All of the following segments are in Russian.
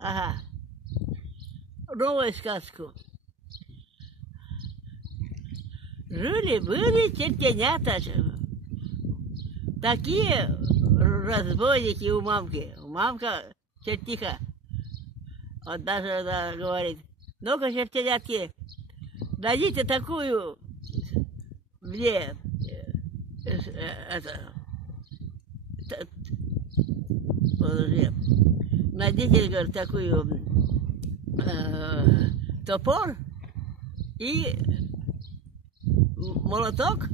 Ага. Новую сказку. Жили-были чертенята. Такие разбойники у мамки. Мамка чертиха. Вот даже она говорит: ну-ка, чертенятки, дадите такую мне подожди, найдите, говорит, такую топор и молоток,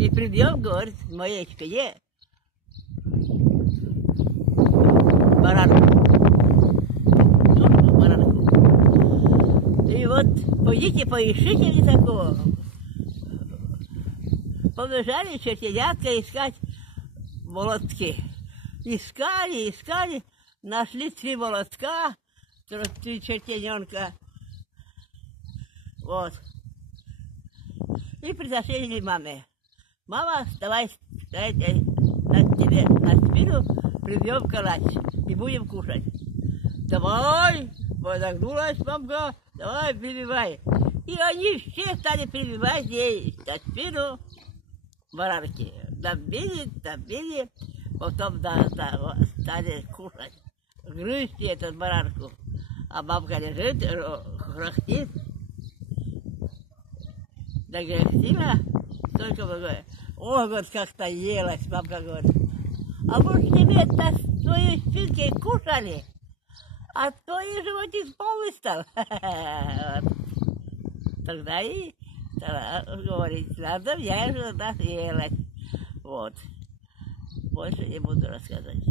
и придем, говорит, моей шкале баранку. И вот пойдите, поищите ли такого. Побежали чертенятка искать молотки. Искали, искали, нашли 3 молотка, 3 чертененка. Вот. И притащили маме. Мама, давай на тебе на спину прибьем калач и будем кушать. Давай, подогнулась мамка, давай, прибивай. И они все стали прибивать ей на спину баранки. Добили, потом стали кушать, грызть эту баранку. А бабка лежит, хрустит. Догрестила, только говорит: о, вот как-то елась, бабка говорит. А может, тебе твои спинки кушали, а твои животик полный стал. Тогда и говорит: надо, я же съелась. Вот. Больше не буду рассказывать.